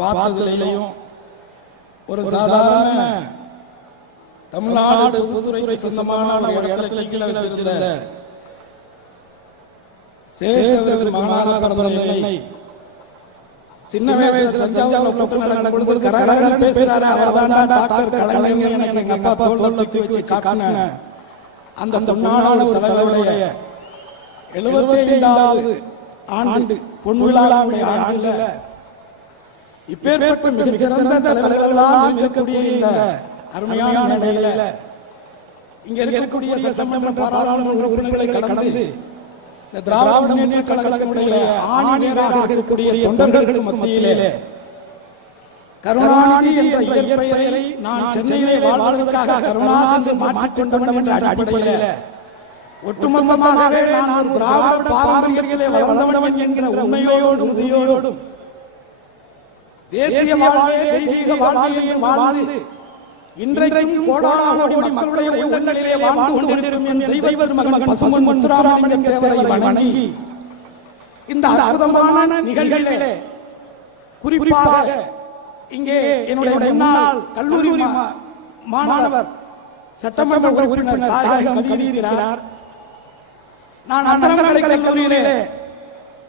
பார்த்ததுலையும் ஒரு சாதாரண தமிழ்நாடு புதுத்துறை சொந்தமான ஒரு இடத்துல கீழே வச்சிருந்த சேர்த்தவர் என்னை சின்ன வயசுல தஞ்சாவூர்ல போட்டு பொழுது கரகரன்னு பேசுறாரு. அவர்தான் டாக்டர் கலைஞர் எங்க அப்பா தோல்ல தூக்கி காட்டின அந்த அந்த முன்னாள் ஒரு தலைவருடைய எழுபத்தி ஐந்தாவது ஆண்டு பொன் விழாவுடைய ஆண்டுல இப்பேற்பட்ட மிகச்சிறந்த தலைவர்களாக இருக்கக்கூடிய இந்த அருமையான நிலையில இங்க இருக்கக்கூடிய சட்டமன்ற பாராளுமன்ற உறுப்பினர்களை கடந்து இந்த திராவிட முன்னேற்ற கழகத்தினுடைய ஆணியராக இருக்கக்கூடிய தொண்டர்களுக்கு மத்தியிலே கருணாநிதி என்ற இயற்பெயரை நான் சென்னையிலே வாழ்வதற்காக கருணாசன் மாற்றிக்கொண்டவன் என்ற அடிப்படையில் ஒட்டுமொத்தமாகவே நான் ஒரு திராவிட பாரம்பரியத்திலே வளர்ந்தவன் என்கிற உண்மையோடும் உதவியோடும் தேசிய வாழ்வே தெய்வீக வாழ்வையும் வாழ்ந்து இன்றைக்கும் கோடான கோடி மக்களுடைய உள்ளங்களிலே வாழ்ந்து கொண்டிருக்கும் என் தெய்வ மகன் பசுமன் முத்துராமன் தேவரை வணங்கி இந்த அற்புதமான நிகழ்களிலே குறிப்பாக இங்கே என்னுடைய முன்னாள் கல்லூரி மாணவர் சட்டமன்ற உறுப்பினர் தாயகம் கலியிருக்கிறார் நான் அண்ணாமலை கல்லூரியிலே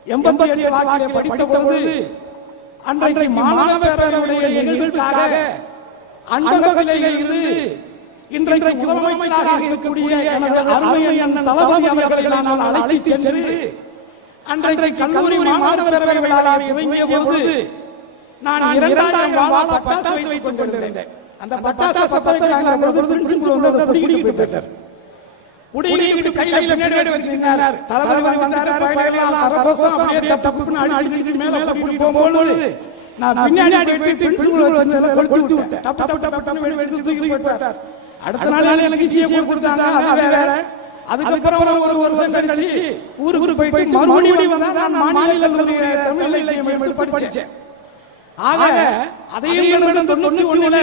எண்பத்தி வாக்கிலே படித்த பொழுது அன்றைக்கு மாணவ பேரவையுடைய நிகழ்வுக்காக அன்பகத்திலே இருந்து இன்றைக்கு முதலமைச்சராக இருக்கக்கூடிய எனது அருமை அண்ணன் தளபதி அவர்களை நான் அழைத்து சென்று அன்றைக்கு கல்லூரி மாணவ பேரவை விழாவை துவங்கிய பொழுது நான் இரண்டாயிரம் வாழ பட்டாசு வைத்துக் கொண்டிருந்தேன். அந்த பட்டாசு சத்தத்தை நாங்கள் பிரின்சிபல் வந்து அதை பிடிக்கிட்டு போயிட்டார் புடிங்கிட்டு கையில பின்னாடி வச்சு நின்னார். தளபதி வந்தாரு பயணம் அரசம் அப்படியே டப்புன்னு அடிச்சு மேல கூட்டி போகும்போது நான் பின்னாடி போயிட்டு பிரின்சிபல் வச்சு செல்ல கொளுத்தி விட்டேன். டப் டப் டப் வெளிய எடுத்து தூக்கி போட்டார் அடுத்த நாள் எனக்கு ஈஸியா கொடுத்தாங்க வேற அதுக்கப்புறம் ஒரு ஒரு வருஷம் கழிச்சு ஊருக்கு போயிட்டு மறுபடியும் வந்து நான் மாநிலங்களுடைய தமிழ் இலக்கியம் படிச்சேன் ஆக அதையும் தொண்ணூத்தி ஒண்ணுல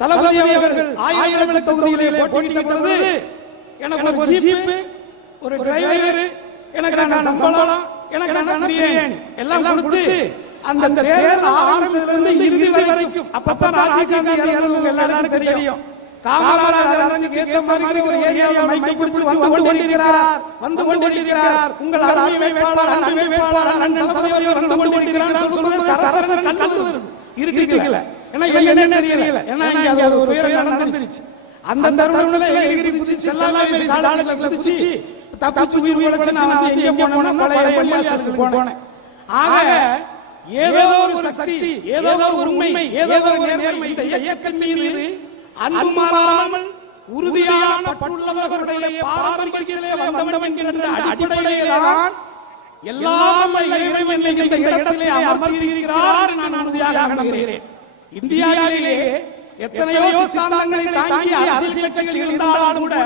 தளபதி அவர்கள் ஆயிரம் தொகுதியிலே போட்டியிட்ட பொழுது எனக்கு ஒரு ஜீப் ஒரு டிரைவர் எனக்கு நான் சம்பளம் எனக்கு நான் பிரியாணி. எல்லாம் கொடுத்து அந்த தேர்தல் ஆரம்பிச்சதுல இறுதி வரைக்கும். அப்பதான் ராஜீவ் காந்தி இறந்தவங்க எல்லாரும் தெரியும். காமராஜர் அரங்குக்கு ஏத்த மாதிரி ஒரு ஏரியா மைக்கை பிடிச்சு வந்து கொண்டிருக்கிறார். வந்து கொண்டிருக்கிறார். உங்கள் அருமை வேட்பாளர் அருமை வேட்பாளர் அண்ணன் அவர்கள் வந்து கொண்டிருக்கிறார் சரசரன் கண்டு வருது. இருக்கீங்கள ஏன்னா என்ன தெரியல? ஏன்னா அது ஒரு நடந்துருச்சு. அந்த தருணத்துல எகிரிச்சு செல்லலாம் பேசி காலத்துல குதிச்சு தப்பிச்சு உழைச்சு நான் வந்து எங்க போனா பழைய எம்எல்ஏ போனேன். ஆக ஏதோ ஒரு சக்தி ஏதோ ஒரு உண்மை ஏதோ ஒரு நேர்மை இந்த இயக்கத்தின் மீது அன்பு மாறாமல் உறுதியான பற்றுள்ளவர்களுடைய பாரம்பரியத்திலே வந்தவன் என்கின்ற அடிப்படையிலே தான் எல்லாம் இறைவன் இந்த இடத்திலே அமர்ந்திருக்கிறார் நான் உறுதியாக நம்புகிறேன். இந்தியாவிலே எத்தனையோ சித்தாந்தங்களை தாங்கிய அரசியல் கட்சிகள் இருந்தாலும் கூட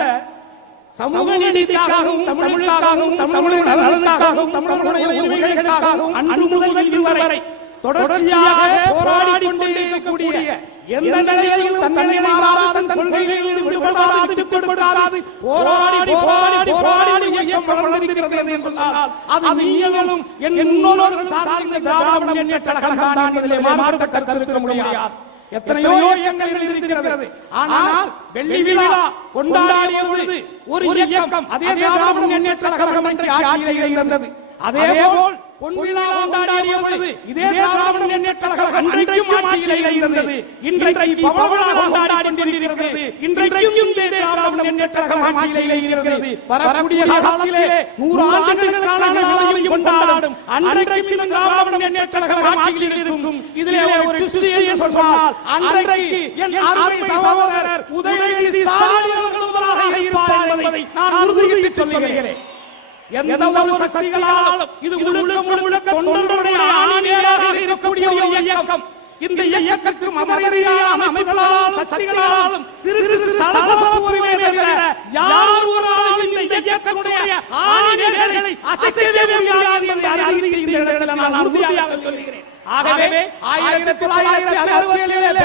சமூக நீதிக்காகவும் தமிழுக்காகவும் தமிழுடைய நலனுக்காகவும் தமிழர்களுடைய உரிமைகளுக்காகவும் அன்று முதல் இன்று வரை தொடர்ச்சியாக போராடி கொண்டிருக்கக்கூடிய எந்த நிலையிலும் தன்னை மாறாத கொள்கைகளில் விடுபடாது விட்டுக் கொடுக்காது போராடி போராடி போராடி இயக்கம் வளர்ந்திருக்கிறது என்று சொன்னால் அது நீங்களும் என் இன்னொருவர்கள் சார்ந்த திராவிட முன்னேற்ற கழகம் தான் இதிலே மாறுபட்ட கருத்து முடியாது. எத்தனையோ இயக்கங்கள் இருக்கிறது. ஆனால் வெள்ளி விழா கொண்டாடிய பொழுது ஒரு இயக்கம் அதே திராவிட முன்னேற்ற கழகம் என்று ஆட்சியில் இருந்தது. அதே போல் பொன்விழா கொண்டாடிய பொழுது இதே திராவிட முன்னேற்ற கழகம் அன்றைக்கும் ஆட்சியில் இருந்தது. இன்றைக்கு பவளா கொண்டாடி கொண்டிருக்கிறது. இன்றைக்கும் இந்த திராவிட முன்னேற்ற கழகம் ஆட்சியில் இருக்கிறது. வரக்கூடிய காலத்திலே நூறு ஆண்டுகளுக்கான விழாவையும் கொண்டாடும். அன்றைக்கும் திராவிட முன்னேற்ற கழகம் ஆட்சியில் இருக்கும். இதிலே ஒரு ட்விஸ்ட் சொன்னால் அன்றைக்கு என் அருமை சகோதரர் உதயநிதி ஸ்டாலின் அவர்கள் முதலாக இருப்பார் என்பதை நான் உறுதியிட்டு சொல்லுகிறேன். எந்த ஒரு சக்திகளாலும் இது முழுக்க முழுக்க தொண்டருடைய ஆணியாக இருக்கக்கூடிய ஒரு இயக்கம். இந்த இயக்கத்துக்கு மத ரீதியான அமைப்புகளாலும் சக்திகளாலும் சிறு சிறு யார் ஒரு ஆளும் இந்த இயக்கத்துடைய ஆணிகளை அசைக்கவே முடியாது என்று அறிந்து இந்த இடத்தில் நான் உறுதியாக சொல்கிறேன். ஆகவே ஆயிரத்தி தொள்ளாயிரத்தி அறுபத்தி ஏழிலே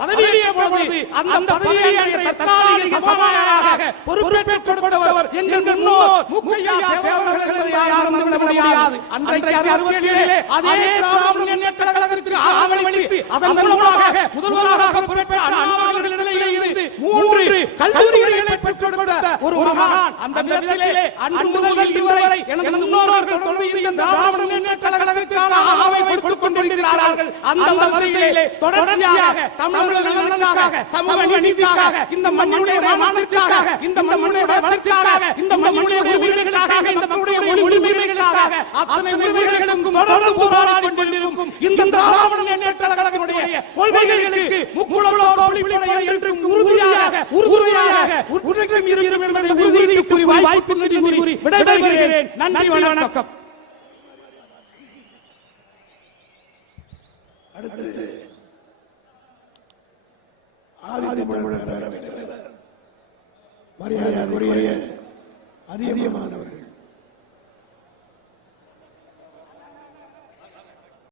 பதவியேறிய பொழுது அந்த பதவியை தற்காலிக சபாநாயகராக பொறுப்பேற்றுக் கொண்டவர் எங்கள் முன்னோர் முக்கையா தேவர்கள் யாரும் மறந்துவிட முடியாது. அன்றைக்கு அறுபத்தி ஏழிலே அதே திராவிட முன்னேற்ற கழகத்திற்கு ஆதரவளித்து அதன் மூலமாக முதல்வராக பொறுப்பேற்ற ஒரு மகான் அந்த விதத்திலே அன்று முதல் இன்று வரை எனது முன்னோர்கள் தொடர்ந்து இந்த திராவிட முன்னேற்ற கழகத்திற்கான ஆதரவை கொடுத்துக் கொண்டிருக்கிறார்கள். அந்த வரிசையிலே தொடர்ச்சியாக தமிழர்கள் நலனுக்காக சமூக நீதிக்காக இந்த மண்ணுடைய மானத்திற்காக இந்த மண்ணுடைய வளர்ச்சிக்காக இந்த மண்ணுடைய உரிமைகளுக்காக இந்த மண்ணுடைய உரிமைகளுக்காக அத்தனை உரிமைகளுக்கும் தொடர்ந்து போராடி கொண்டிருக்கும் இந்த திராவிட கொள்கைகளுக்கு என்று உறுதியாக உறுதியாக உறுதியும் இருக்கும் என்பதை உறுதிக்கு கூறி வாய்ப்பு நன்றி கூறி விடைபெறுகிறேன். நன்றி வணக்கம். அடுத்தது ஆதி தமிழர் பேரவைத் தலைவர் மரியாதைக்குரிய அதிகமானவர்